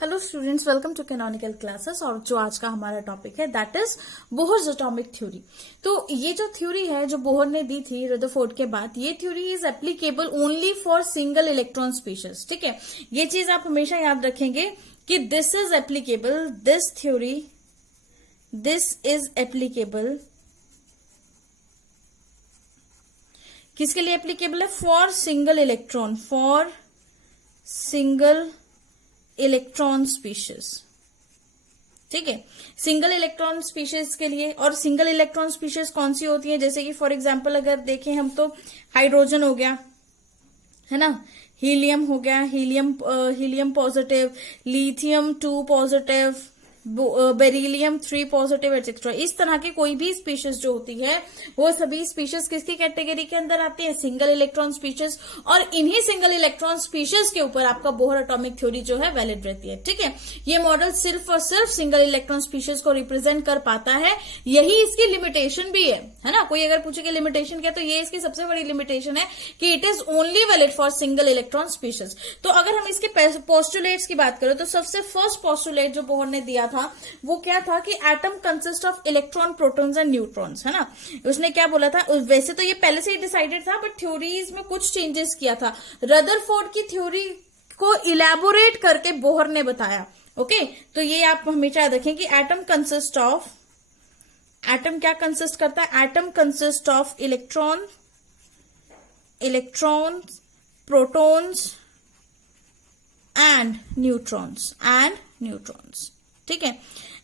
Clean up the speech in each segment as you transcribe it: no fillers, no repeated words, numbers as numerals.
Hello students, welcome to canonical classes. और जो आज का हमारा टॉपिक है that is Bohr's atomic theory. तो ये जो थ्योरी है जो बोहर ने दी थी रदरफोर्ड के बाद, ये theory is applicable only for single electron species. ठीक है, ये चीज आप हमेशा याद रखेंगे कि this is applicable, this theory this is applicable किसके लिए एप्लीकेबल है? For single electron, for single electron species. ठीक है, सिंगल इलेक्ट्रॉन स्पीशीज के लिए। और सिंगल इलेक्ट्रॉन स्पीशीज कौन सी होती है? जैसे कि फॉर एग्जांपल अगर देखें हम तो हाइड्रोजन हो गया, है ना, हीलियम हो गया, helium positive, lithium 2 positive, beryllium 3 positive etcetera. इस तरह की कोई भी स्पीशीज जो होती है वो सभी स्पीशीज किसकी कैटेगरी के अंदर आती है? Single electron species. और इन्हीं सिंगल इलेक्ट्रॉन स्पीशीज के ऊपर आपका बोहर एटॉमिक थ्योरी जो है वैलिड रहती है। ठीक है, ये मॉडल सिर्फ और सिर्फ सिंगल इलेक्ट्रॉन स्पीशीज को रिप्रेजेंट कर पाता है, यही इसकी लिमिटेशन भी है ना। कोई अगर पूछे कि लिमिटेशन क्या, तो ये इसकी सबसे बड़ी लिमिटेशन है कि it is only valid for single electron species. तो अगर हम इसके पोस्टुलेट्स की बात करें तो सबसे फर्स्ट पोस्टुलेट जो बोहर ने दिया था वो क्या था कि atom consist of electron, protons and neutrons, है ना। उसने क्या बोला था? वैसे तो ये पहले से ही डिसाइडेड था बट थ्योरीज में कुछ चेंजेस किया था। रदरफोर्ड की थ्योरी को इलेबोरेट करके बोहर ने बताया। ओके, तो ये आप हमेशा याद रखें कि एटम क्या कंसिस्ट करता है? Atom consist of electron, protons and neutrons. ठीक है,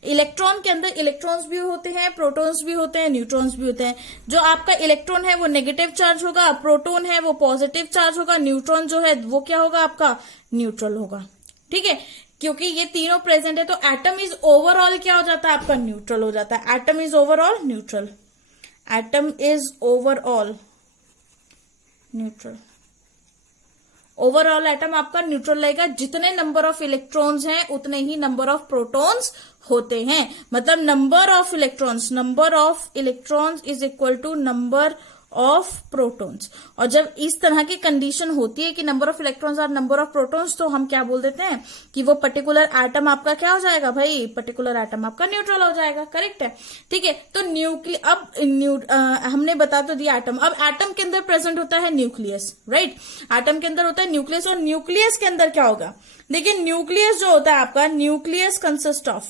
इलेक्ट्रॉन के अंदर इलेक्ट्रॉन्स भी होते हैं, प्रोटॉन्स भी होते हैं, न्यूट्रॉन्स भी होते हैं। जो आपका इलेक्ट्रॉन है वो नेगेटिव चार्ज होगा, प्रोटॉन है वो पॉजिटिव चार्ज होगा, न्यूट्रॉन जो है वो क्या होगा? आपका न्यूट्रल होगा। ठीक है, क्योंकि ये तीनों प्रेजेंट है तो एटम इज ओवरऑल क्या हो जाता है? आपका न्यूट्रल हो जाता है। Atom is overall neutral, atom is overall neutral. Overall atom आपका न्यूट्रल रहेगा। जितने नंबर ऑफ इलेक्ट्रॉन्स हैं उतने ही नंबर ऑफ प्रोटॉन्स होते हैं। मतलब number of electrons is equal to number of protons. और जब इस तरह की कंडीशन होती है कि नंबर ऑफ इलेक्ट्रॉन्स और नंबर ऑफ प्रोटॉन्स, तो हम क्या बोल देते हैं कि वो पर्टिकुलर एटम आपका क्या हो जाएगा भाई? पर्टिकुलर एटम आपका न्यूट्रल हो जाएगा। करेक्ट है। ठीक है, तो हमने बता तो दिया एटम। अब एटम के अंदर प्रेजेंट होता है न्यूक्लियस, राइट। एटम के अंदर होता है न्यूक्लियस, और न्यूक्लियस के अंदर क्या होगा? देखिए, न्यूक्लियस जो होता है आपका, न्यूक्लियस कंसिस्ट ऑफ,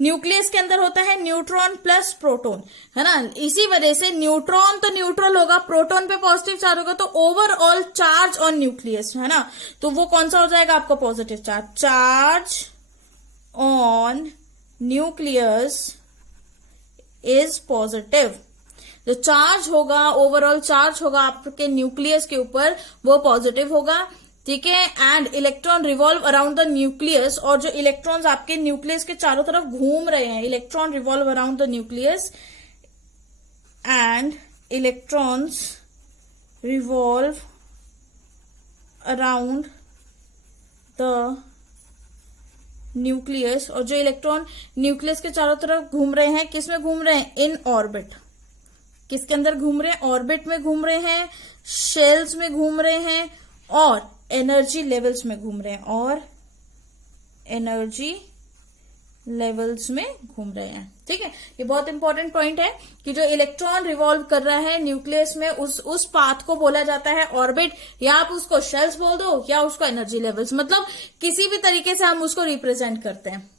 न्यूक्लियस के अंदर होता है न्यूट्रॉन प्लस प्रोटॉन, है ना। इसी वजह से न्यूट्रॉन तो न्यूट्रल होगा, प्रोटॉन पे पॉजिटिव चार्ज होगा, तो ओवरऑल चार्ज ऑन न्यूक्लियस, है ना, तो वो कौन सा हो जाएगा आपका? Positive charge. Charge on nucleus is positive. जो चार्ज होगा, ओवरऑल चार्ज होगा आपके न्यूक्लियस के ऊपर, वो पॉजिटिव होगा। ठीक है, and electron revolve around the nucleus. और जो इलेक्ट्रॉन्स आपके न्यूक्लियस के चारों तरफ घूम रहे हैं, electron revolve around the nucleus and electrons revolve around the nucleus. और जो इलेक्ट्रॉन न्यूक्लियस के चारों तरफ घूम रहे हैं, किस में घूम रहे हैं? In orbit. किसके अंदर घूम रहे हैं? ऑर्बिट में घूम रहे हैं, शेल्स में घूम रहे हैं, और एनर्जी लेवल्स में घूम रहे हैं, और एनर्जी लेवल्स में घूम रहे हैं। ठीक है, ये बहुत इंपॉर्टेंट पॉइंट है कि जो इलेक्ट्रॉन रिवॉल्व कर रहा है न्यूक्लियस में, उस पाथ को बोला जाता है ऑर्बिट, या आप उसको शेल्स बोल दो या उसको एनर्जी लेवल्स, मतलब किसी भी तरीके से हम उसको रिप्रेजेंट करते हैं।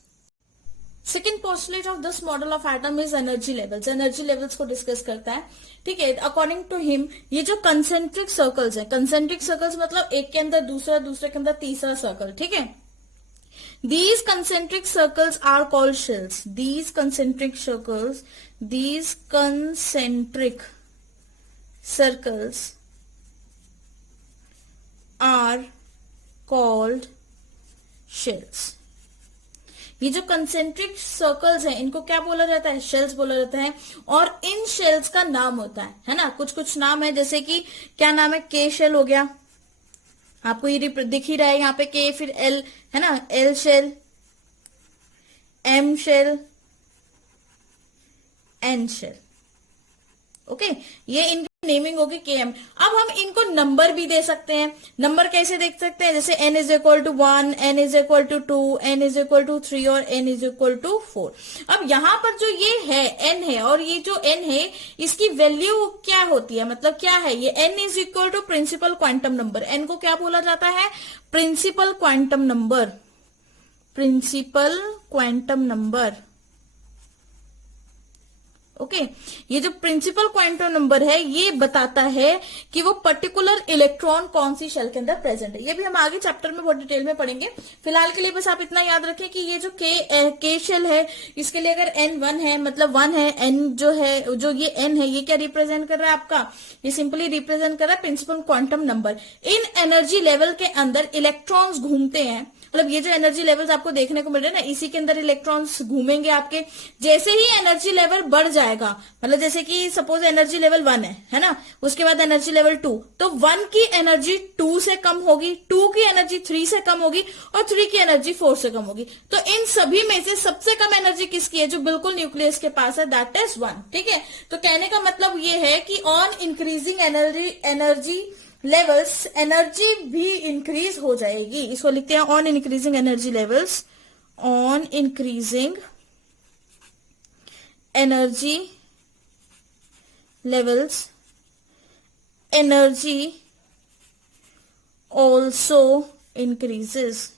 Second postulate of this model of atom is energy levels. Energy levels को डिस्कस करता है। ठीक है, अकॉर्डिंग टू हिम ये जो कंसेंट्रिक सर्कल्स हैं, कंसेंट्रिक सर्कल्स मतलब एक के अंदर दूसरा, दूसरे के अंदर तीसरा सर्कल। ठीक है, these concentric circles are called shells. These concentric circles are called shells. ये जो कंसेंट्रिक सर्कल्स हैं इनको क्या बोला जाता है? शेल्स बोला जाता है। और इन शेल्स का नाम होता है ना, कुछ कुछ नाम है, जैसे कि क्या नाम है? के शेल हो गया, आपको ये दिख ही रहा है यहाँ पे के, फिर एल, है ना, L shell, M shell, N shell. Okay, ये इन नेमिंग होगी km। अब हम इनको नंबर भी दे सकते हैं। नंबर कैसे देख सकते हैं, जैसे n is equal to 1, n is equal to 2, n is equal to 3 और n इज इक्वल टू 4। अब यहाँ पर जो ये है n है और ये जो n है इसकी वैल्यू क्या होती है, मतलब क्या है ये n is equal to principal quantum number. n को क्या बोला जाता है, principal quantum number, principal quantum number. Okay ये जो प्रिंसिपल क्वांटम नंबर है ये बताता है कि वो पर्टिकुलर इलेक्ट्रॉन कौन सी शेल के अंदर प्रेजेंट है। ये भी हम आगे चैप्टर में बहुत डिटेल में पढ़ेंगे। फिलहाल के लिए बस आप इतना याद रखें कि ये जो के शेल है इसके लिए अगर n1 है मतलब 1 है, n जो है जो ये n है ये क्या रिप्रेजेंट कर रहा है आपका, ये सिंपली रिप्रेजेंट कर रहा है प्रिंसिपल क्वांटम नंबर। इन एनर्जी लेवल के अंदर इलेक्ट्रॉन्स घूमते हैं, मतलब ये जो एनर्जी लेवल्स आपको देखने को मिल रहे हैं ना इसी के अंदर इलेक्ट्रॉन्स घूमेंगे आपके। जैसे ही एनर्जी लेवल बढ़ जाएगा, मतलब जैसे कि सपोज एनर्जी लेवल 1 है ना, उसके बाद एनर्जी लेवल 2, तो 1 की एनर्जी 2 से कम होगी, 2 की एनर्जी 3 से कम होगी और 3 की एनर्जी 4 से कम होगी। तो इन सभी में से सबसे कम एनर्जी किसकी है, जो बिल्कुल न्यूक्लियस के पास है, दैट इज 1। ठीक है, तो कहने का मतलब ये है कि on increasing energy levels energy भी इंक्रीज हो जाएगी। इसको लिखते हैं on increasing energy levels, on increasing energy levels energy also increases.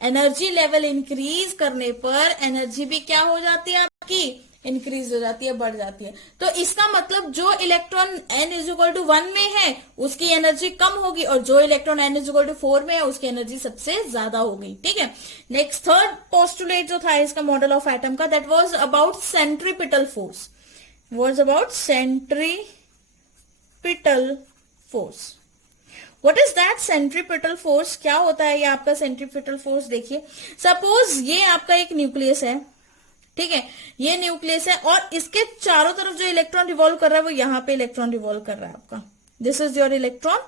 Energy level increase करने पर एनर्जी भी क्या हो जाती है आपकी, इंक्रीज हो जाती है, बढ़ जाती है। तो इसका मतलब जो electron n is equal to 1 में है उसकी एनर्जी कम होगी और जो electron n is equal to 4 में है उसकी एनर्जी सबसे ज्यादा होगी। ठीक है, नेक्स्ट थर्ड पोस्टुलेट जो था इसका मॉडल ऑफ एटम का, that was about centripetal force, was about centripetal force. What is that centripetal force, क्या होता है ये आपका सेंट्रीपिटल फोर्स। देखिए सपोज ये आपका एक न्यूक्लियस है, ठीक है, ये न्यूक्लियस है और इसके चारों तरफ जो इलेक्ट्रॉन रिवॉल्व कर रहा है वो यहाँ पे इलेक्ट्रॉन रिवॉल्व कर रहा है आपका। दिस इज योर इलेक्ट्रॉन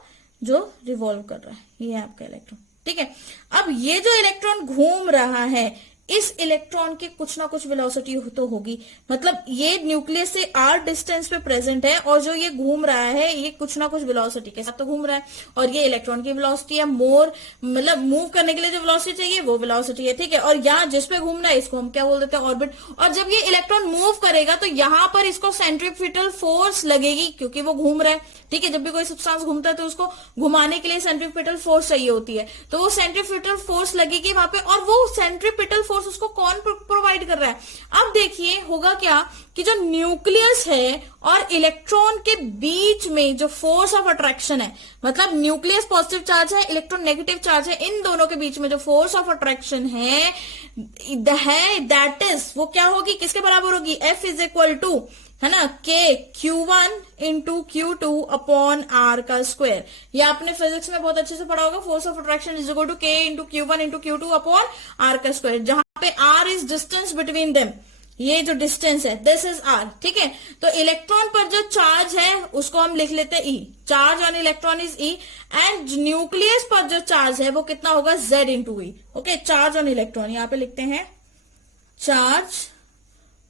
जो रिवॉल्व कर रहा है, ये है आपका इलेक्ट्रॉन। ठीक है, अब ये जो इलेक्ट्रॉन घूम रहा है इस इलेक्ट्रॉन की कुछ ना कुछ वेलोसिटी तो होगी, मतलब ये न्यूक्लियस से r डिस्टेंस पे प्रेजेंट है और जो ये घूम रहा है ये कुछ ना कुछ वेलोसिटी के साथ तो घूम रहा है और ये इलेक्ट्रॉन की वेलोसिटी है, मोर मतलब मूव करने के लिए जो वेलोसिटी चाहिए वो वेलोसिटी है। ठीक है, और यहाँ जिसपे घूमना है इसको हम क्या बोल देते हैं, ऑर्बिट। और जब ये इलेक्ट्रॉन मूव करेगा तो यहाँ पर इसको सेंट्रीपिटल फोर्स लगेगी क्योंकि वो घूम रहा है। ठीक है, जब भी कोई सब्सटेंस घूमता है तो उसको घुमाने के लिए सेंट्रीपिटल फोर्स चाहिए होती है, तो वो सेंट्रीपिटल फोर्स लगेगी वहां पे और वो सेंट्रीपिटल फोर्स उसको कौन प्रोवाइड कर रहा है। अब देखिए होगा क्या कि जो न्यूक्लियस है और इलेक्ट्रॉन के बीच में जो फोर्स ऑफ अट्रैक्शन है, मतलब न्यूक्लियस पॉजिटिव चार्ज है, इलेक्ट्रॉन नेगेटिव चार्ज है, इन दोनों के बीच में जो फोर्स ऑफ अट्रैक्शन है दैट इज वो क्या होगी, किसके बराबर होगी, F इज इक्वल टू है ना K Q1 into Q2 upon R का स्क्वायर। ये आपने फिजिक्स में बहुत अच्छे से पढ़ा होगा, force of attraction is equal to K into Q1 into Q2 upon R का स्क्वायर, जहां पे R is distance between them, ये जो डिस्टेंस है दिस इज R। ठीक है, तो इलेक्ट्रॉन पर जो चार्ज है उसको हम लिख लेते हैं E, charge on electron is E, and nucleus पर जो चार्ज है वो कितना होगा, Z into E। Okay, charge on electron यहां पे लिखते हैं charge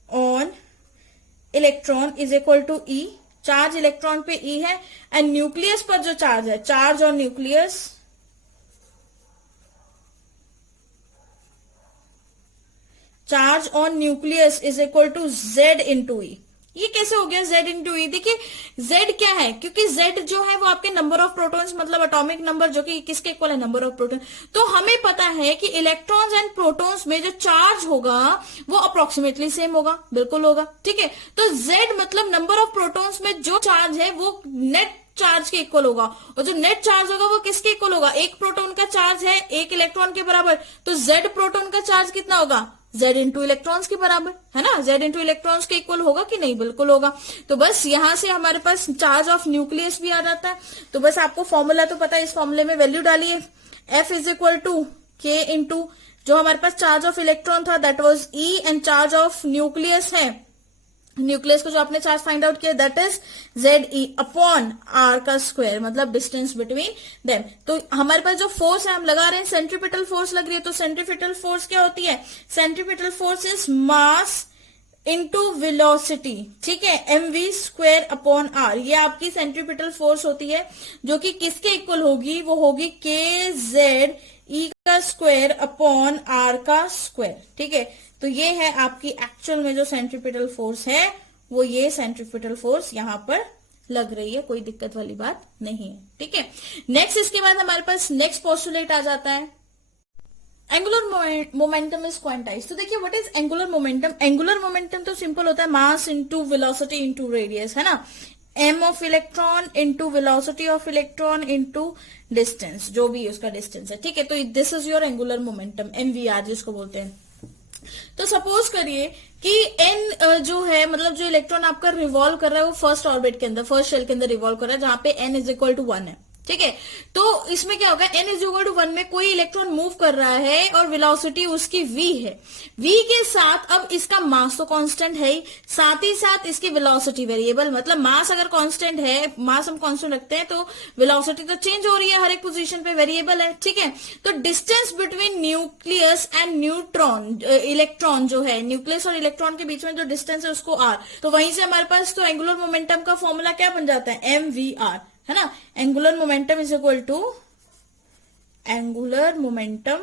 on electron is equal to E, charge electron पे E है एंड न्यूक्लियस पर जो चार्ज है, charge on nucleus charge on nucleus is equal to Z into E। ये कैसे हो गया Z इंटू E, देखिए Z क्या है, क्योंकि Z जो है वो आपके नंबर ऑफ प्रोटॉन्स मतलब एटॉमिक नंबर जो कि किसके इक्वल है, नंबर ऑफ प्रोटॉन। तो हमें पता है कि इलेक्ट्रॉन्स एंड प्रोटॉन्स में जो चार्ज होगा वो अप्रोक्सीमेटली सेम होगा, बिल्कुल होगा। ठीक है, तो Z मतलब नंबर ऑफ प्रोटॉन्स में जो चार्ज है वो नेट चार्ज के इक्वल होगा और जो नेट चार्ज होगा वो किसके इक्वल होगा, एक प्रोटॉन का चार्ज है एक इलेक्ट्रॉन के बराबर, तो Z प्रोटॉन का चार्ज कितना होगा, Z इंटू इलेक्ट्रॉन्स के बराबर, है ना, Z इंटू इलेक्ट्रॉन्स के इक्वल होगा कि नहीं, बिल्कुल होगा। तो बस यहां से हमारे पास चार्ज ऑफ न्यूक्लियस भी आ जाता है। तो बस आपको फॉर्मूला तो पता है, इस फॉर्मूले में वैल्यू डालिए, F is equal to K into जो हमारे पास चार्ज ऑफ इलेक्ट्रॉन था that was E and charge of nucleus है, न्यूक्लियस को जो आपने चार्ज फाइंड आउट किया that is ZE upon R का स्क्वायर, मतलब डिस्टेंस बिटवीन देम। तो हमारे पास जो फोर्स है हम लगा रहे हैं सेंट्रीपिटल फोर्स लग रही है, तो सेंट्रीपिटल फोर्स क्या होती है, centripetal force is mass into velocity, ठीक है, mv स्क्वायर अपॉन r, ये आपकी सेंट्रीपिटल फोर्स होती है जो कि किसके इक्वल होगी, वो होगी के जेड ई का स्क्वायर अपॉन आर का स्क्वायर, ठीक है। तो ये है आपकी एक्चुअल में जो सेंट्रीपिटल फोर्स है, वो ये सेंट्रीपिटल फोर्स यहां पर लग रही है, कोई दिक्कत वाली बात नहीं है, ठीक है। नेक्स्ट, इसके बाद हमारे पास नेक्स्ट पोस्टुलेट आ जाता है, एंगुलर मोमेंटम इज क्वांटाइज। तो देखिए what is angular momentum. Angular momentum तो सिंपल होता है mass into velocity into radius, है ना, m of electron into velocity of electron into distance, जो भी उसका डिस्टेंस है, ठीक है। तो this is your angular momentum, mvr जिसको बोलते हैं। तो सपोज करिए कि n जो है, मतलब जो इलेक्ट्रॉन आपका रिवॉल्व कर रहा है वो फर्स्ट ऑर्बिट के अंदर, फर्स्ट शेल के अंदर रिवॉल्व कर रहा है, जहां पे n इज इक्वल टू 1 है, ठीक है। तो इसमें क्या होगा, n इज इक्वल टू 1 में कोई इलेक्ट्रॉन मूव कर रहा है और वेलोसिटी उसकी v है। v के साथ अब इसका मास तो कांस्टेंट है ही, साथ ही साथ इसकी वेलोसिटी वेरिएबल, मतलब मास अगर कांस्टेंट है, मास हम कांस्टेंट रखते हैं, तो वेलोसिटी तो चेंज हो रही है हर एक पोजीशन पे, वेरिएबल है, ठीक है। तो distance between nucleus and neutron, electron जो है, न्यूक्लियस और इलेक्ट्रॉन के बीच में जो डिस्टेंस है उसको r, तो वहीं से हमारे पास तो एंगुलर मोमेंटम का फॉर्मूला क्या बन जाता है, mvr, है ना। Angular momentum is equal to angular momentum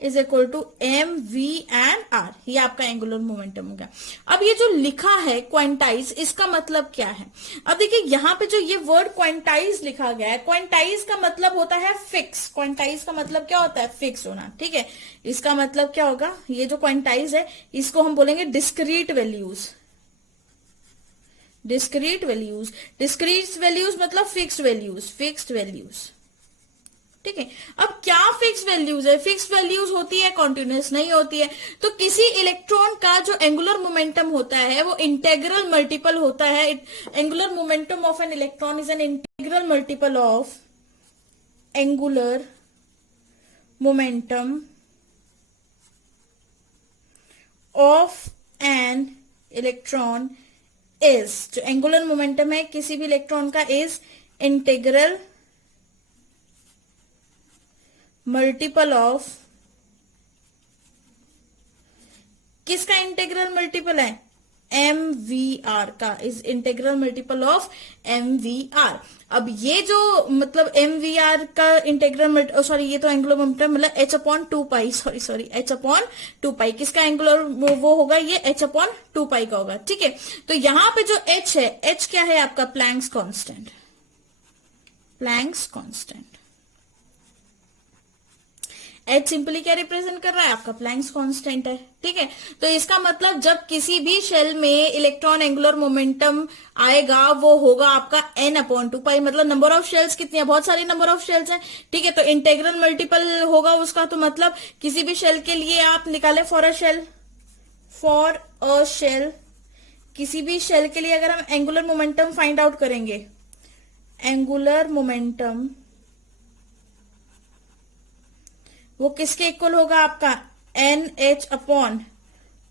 is equal to M V and R, ये आपका एंगुलर मोमेंटम होगा। अब ये जो लिखा है क्वांटाइज, इसका मतलब क्या है। अब देखिए यहां पे जो ये वर्ड क्वांटाइज लिखा गया है, क्वांटाइज का मतलब होता है फिक्स। क्वांटाइज का मतलब क्या होता है, फिक्स होना, ठीक है। इसका मतलब क्या होगा, ये जो क्वांटाइज है इसको हम बोलेंगे discrete values. Discrete values, discrete values मतलब फिक्स्ड वैल्यूज, फिक्स्ड वैल्यूज, ठीक है। अब क्या फिक्स वैल्यूज है, फिक्स वैल्यूज होती है, कॉन्टिन्यूस नहीं होती है। तो किसी इलेक्ट्रॉन का जो एंगुलर मोमेंटम होता है वो इंटेग्रल मल्टीपल होता है। Angular momentum of an electron is an integral multiple of angular momentum of an electron is, जो एंगुलर मोमेंटम है किसी भी इलेक्ट्रॉन का, इज इंटेग्रल मल्टीपल ऑफ, किसका इंटेग्रल मल्टीपल है, mvr का, is integral multiple of mvr। अब ये जो मतलब mvr का इंटेग्रल, सॉरी ये तो एंगुलर मोमेंटम मतलब h upon 2 sorry h upon 2 किसका एंगुलर वो होगा, ये h अपॉन 2 का होगा, ठीक है। तो यहां पे जो h है, h क्या है आपका, Planck's constant, Planck's constant. H simply क्या रिप्रेजेंट कर रहा है, आपका प्लैंक्स कांस्टेंट है, ठीक है। तो इसका मतलब जब किसी भी शेल में इलेक्ट्रॉन एंगुलर मोमेंटम आएगा वो होगा आपका n अपॉन 2 मतलब नंबर ऑफ शेल्स कितनी है, बहुत सारी नंबर ऑफ शेल्स हैं, ठीक है। तो इंटेग्रल मल्टीपल होगा उसका, तो मतलब किसी भी शेल के लिए आप निकाले फॉर अ शेल, किसी भी शेल के लिए अगर हम एंगुलर मोमेंटम फाइंड आउट करेंगे, एंगुलर मोमेंटम वो किसके इक्वल होगा आपका, NH अपॉन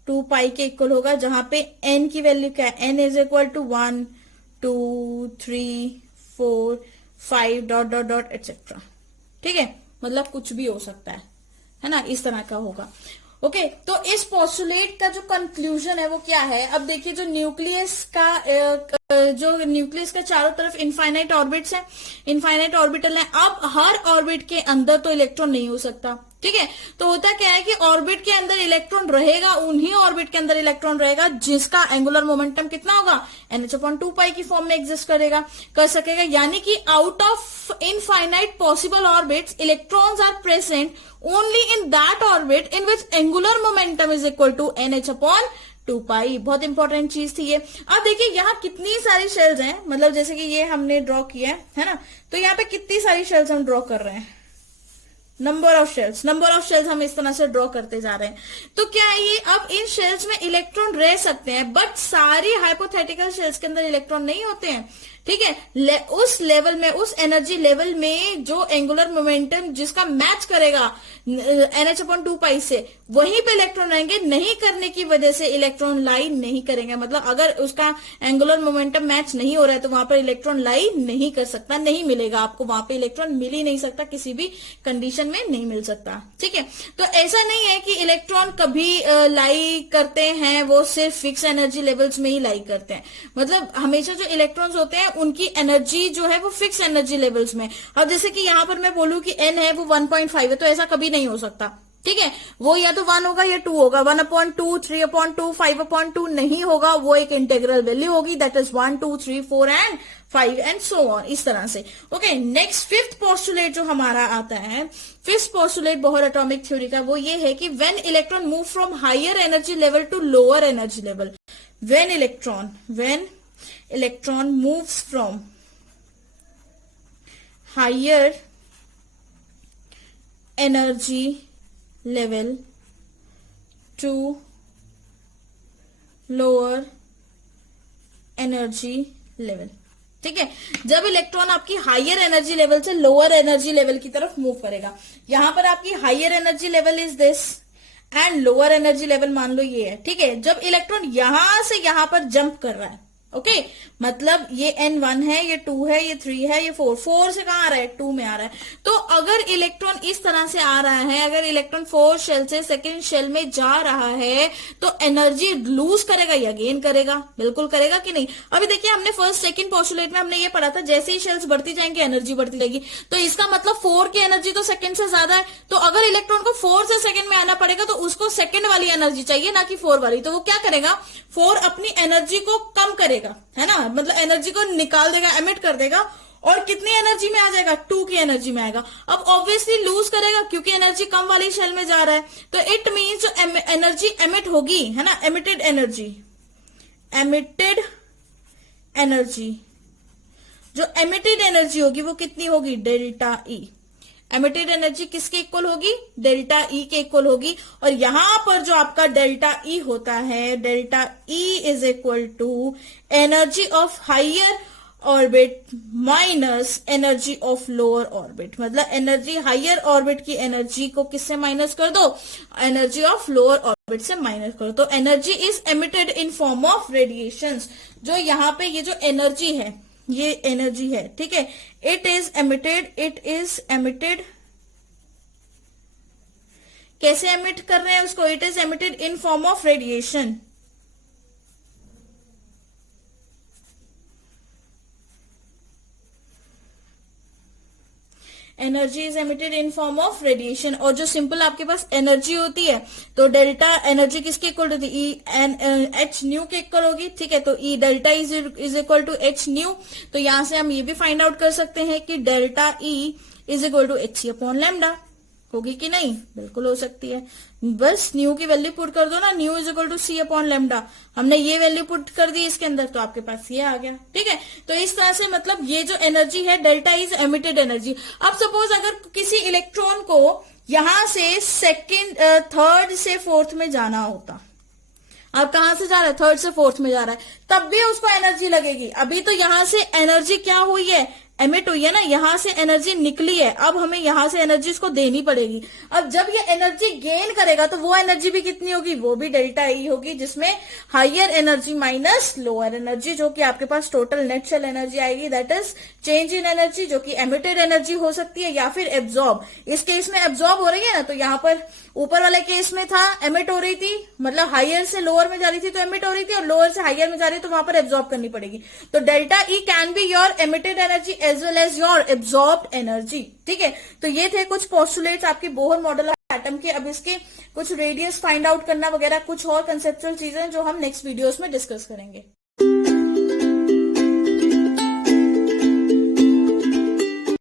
2 के इक्वल होगा, जहां पे n की वैल्यू क्या है, n is equal to 1 2 3 4 5 dot dot dot etcetera, ठीक है। मतलब कुछ भी हो सकता है ना, इस तरह का होगा, ओके। तो इस पोस्टुलेट का जो कंक्लूजन है वो क्या है, अब देखिए जो न्यूक्लियस का चारों तरफ इनफाइनाइट ऑर्बिट्स हैं, इनफाइनाइट ऑर्बिटल हैं। अब हर ऑर्बिट के अंदर तो इलेक्ट्रॉन नहीं हो सकता, ठीक है। तो होता क्या है कि ऑर्बिट के अंदर इलेक्ट्रॉन रहेगा, उन्हीं ऑर्बिट के अंदर इलेक्ट्रॉन रहेगा जिसका एंगुलर मोमेंटम कितना होगा, NH/2 की फॉर्म में एग्जिस्ट कर सकेगा। यानी कि out of infinite possible orbits, electrons are present only in that orbit in which angular momentum is equal to NH/2। बहुत इंपॉर्टेंट चीज थी ये। अब देखिए यहाँ कितनी सारी शेल्स हैं, मतलब जैसे कि ये हमने ड्रॉ किया है ना, तो यहाँ पे कितनी सारी शेल्स हम ड्रॉ कर रहे हैं, नंबर ऑफ शेल्स हम इस तरह से ड्रॉ करते जा रहे हैं। तो क्या है ये, अब इन शेल्स में इलेक्ट्रॉन रह सकते हैं, बट सारी हाइपोथेटिकल शेल्स के अंदर इलेक्ट्रॉन नहीं होते हैं, ठीक है। उस लेवल में, उस एनर्जी लेवल में जो एंगुलर मोमेंटम जिसका मैच करेगा NH/2 से, वहीं पे इलेक्ट्रॉन रहेंगे। नहीं करने की वजह से इलेक्ट्रॉन लाई नहीं करेंगे, मतलब अगर उसका एंगुलर मोमेंटम मैच नहीं हो रहा है तो वहां पर इलेक्ट्रॉन लाई नहीं कर सकता, नहीं मिलेगा आपको, वहां पे इलेक्ट्रॉन मिल ही नहीं सकता किसी भी कंडीशन कंडीशन में नहीं मिल सकता। ठीक है, तो ऐसा नहीं है कि इलेक्ट्रॉन कभी लाई करते हैं वो सिर्फ फिक्स एनर्जी लेवल्स में ही लाई करते हैं, मतलब हमेशा जो इलेक्ट्रॉन्स होते हैं उनकी एनर्जी जो है वो फिक्स एनर्जी लेवल्स में। अब जैसे कि यहाँ पर मैं बोलूं कि एन है वो 1.5 है, तो ऐसा कभी नहीं हो सकता। ठीक है, वो या तो 1 होगा या 2 होगा, 1/2, 3/2, 5/2 नहीं होगा, वो एक इंटीग्रल वैल्यू होगी, that is 1, 2, 3, 4 and 5 and so on, इस तरह से। ओके, नेक्स्ट फिफ्थ पोस्टुलेट जो हमारा आता है, fifth postulate Bohr atomic theory का, वो ये है कि when electron move from higher energy level to lower energy level, when electron moves from higher energy level to lower energy level। ठीक है, जब इलेक्ट्रॉन आपकी हायर एनर्जी लेवल से लोअर एनर्जी लेवल की तरफ मूव करेगा, यहां पर आपकी higher energy level is this and lower energy level मान लो ये है। ठीक है, जब इलेक्ट्रॉन यहां से यहां पर जंप कर रहा है, ओके, मतलब ये N1 है, ये 2 है, ये 3 है, ये 4 से कहां आ रहा है, 2 में आ रहा है। तो अगर इलेक्ट्रॉन इस तरह से आ रहा है, अगर इलेक्ट्रॉन 4 शेल से सेकंड शेल में जा रहा है, तो एनर्जी लूज करेगा या गेन करेगा, बिल्कुल करेगा कि नहीं। अभी देखिए, हमने फर्स्ट सेकंड पोस्टुलेट में हमने ये पढ़ा था, जैसे ही शेल्स बढ़ती जाएंगी एनर्जी बढ़ती जाएगी, तो इसका मतलब 4 की एनर्जी तो सेकंड से ज्यादा है, तो अगर इलेक्ट्रॉन को 4 से सेकंड में आना पड़ेगा तो उसको सेकंड वाली एनर्जी चाहिए, ना कि 4 वाली। तो वो क्या करेगा, 4 अपनी एनर्जी को कम करेगा, है ना, मतलब एनर्जी को निकाल देगा, एमिट कर देगा, और कितनी एनर्जी में आ जाएगा, 2 की एनर्जी में आएगा। अब ऑब्वियसली लूज करेगा क्योंकि एनर्जी कम वाली शेल में जा रहा है, तो इट मीन्स जो एनर्जी एमिट होगी, है ना, एमिटेड एनर्जी होगी वो कितनी होगी, डेल्टा ई। एमिटेड एनर्जी किसके इक्वल होगी, डेल्टा ई के इक्वल होगी। और यहां पर जो आपका डेल्टा ई होता है, delta E is equal to energy of higher orbit minus energy of lower orbit, मतलब एनर्जी हायर ऑर्बिट की एनर्जी को किससे माइनस कर दो, एनर्जी ऑफ लोअर ऑर्बिट से माइनस करो, तो energy is emitted in form of radiations. जो यहाँ पे ये जो एनर्जी है, ये एनर्जी है, ठीक है, इट इज एमिटेड कैसे एमिट कर रहे हैं उसको, it is emitted in form of radiation. Energy is emitted in form of radiation. और जो सिंपल आपके पास एनर्जी होती है, तो डेल्टा एनर्जी किसके इक्वल होती है, ई एन एच न्यू के इक्वल होगी। ठीक है, तो E delta is equal to H nu. तो यहां से हम ये भी फाइंड आउट कर सकते हैं कि delta E is equal to H C upon lambda. होगी कि नहीं, बिल्कुल हो सकती है, बस न्यू की वैल्यू पुट कर दो ना, nu is equal to C upon lambda. हमने ये वैल्यू पुट कर दी इसके अंदर, तो आपके पास ये आ गया। ठीक है, तो इस तरह से मतलब ये जो एनर्जी है, डेल्टा इज एमिटेड एनर्जी। अब सपोज अगर किसी इलेक्ट्रॉन को यहां से सेकंड थर्ड से फोर्थ में जाना होता, अब कहां से जा रहा है, थर्ड से फोर्थ में जा रहा है, तब भी उसको एनर्जी लगेगी। अभी तो यहां से एनर्जी क्या हुई है, एमिट हुई है ना, यहां से एनर्जी निकली है, अब हमें यहां से एनर्जी इसको देनी पड़ेगी। अब जब ये एनर्जी गेन करेगा तो वो एनर्जी भी कितनी होगी, वो भी डेल्टा ई होगी, जिसमें higher energy minus lower energy, जो कि आपके पास टोटल नेट शेल एनर्जी आएगी, that is change in energy, जो कि एमिटेड एनर्जी हो सकती है या फिर एब्जॉर्ब। इस केस में एब्जॉर्ब हो रही है ना, तो यहाँ पर ऊपर वाले केस में था एमिट हो रही थी, मतलब हायर से लोअर में जा रही थी तो एमिट हो रही थी, और लोअर से हायर में जा रही है तो वहां पर एब्जॉर्ब करनी पड़ेगी। तो delta E can be your emitted energy as well as your absorbed energy. ठीक है, तो ये थे कुछ पोस्टुलेट्स आपकी बोहर मॉडल ऑफ एटम के। अब इसके कुछ रेडियस फाइंड आउट करना वगैरह कुछ और कंसेप्चुअल चीजें जो हम नेक्स्ट वीडियोस में डिस्कस करेंगे।